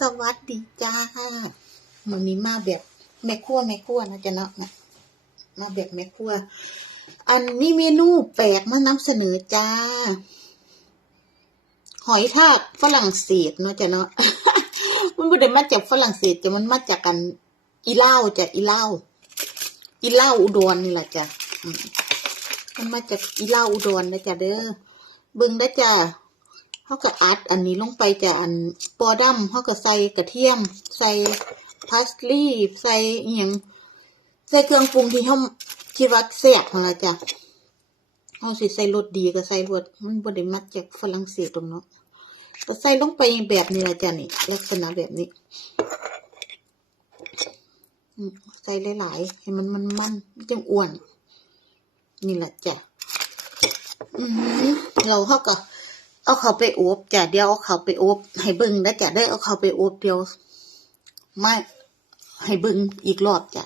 สวัสดีจ้ามันนี้มาแบบแม่ครัวแม่ครัวนะจ๊ะเนาะมาแบบแม่ครัวอันนี้เมนูแปลกมานำเสนอจ้า หอยทากฝรั่งเศสเนาะจ๊ะเนาะมันไม่ได้มาจากฝรั่งเศสแต่มันมาจากกันอีเล่าจากอีเล่าอีเล่าอุดรนี่แหละจ้ะมันมาจากอีเล่าอุดรนะจ๊ะเด้อบิ่งได้จ้ะ เขาก็อัดอันนี้ลงไปจากอันปอดัมเขาก็ใส่กระเทียม ใส่พาสลีย์ใส่อย่างใส่เครื่องปรุงที่เขาคิว่าแซ่บของเราจ้ะเขาสิใส่รสดีก็ใส่รสมันบ่ได้มาจากฝรั่งเศสตรงเนาะก็ใส่ลงไปแบบนี้ละจ้ะนี่ลักษณะแบบนี้ใส่หลายๆให้มันมันมันมันจังอ้วน นี่แหละจ้ะ อือเราเขาก็ เอาเขาไปอบจ้ะเดี๋ยวเอาเขาไปอบให้บึงนะจ้ะได้เอาเขาไปอบเดียวไม่ให้บึงอีกรอบจ้ะ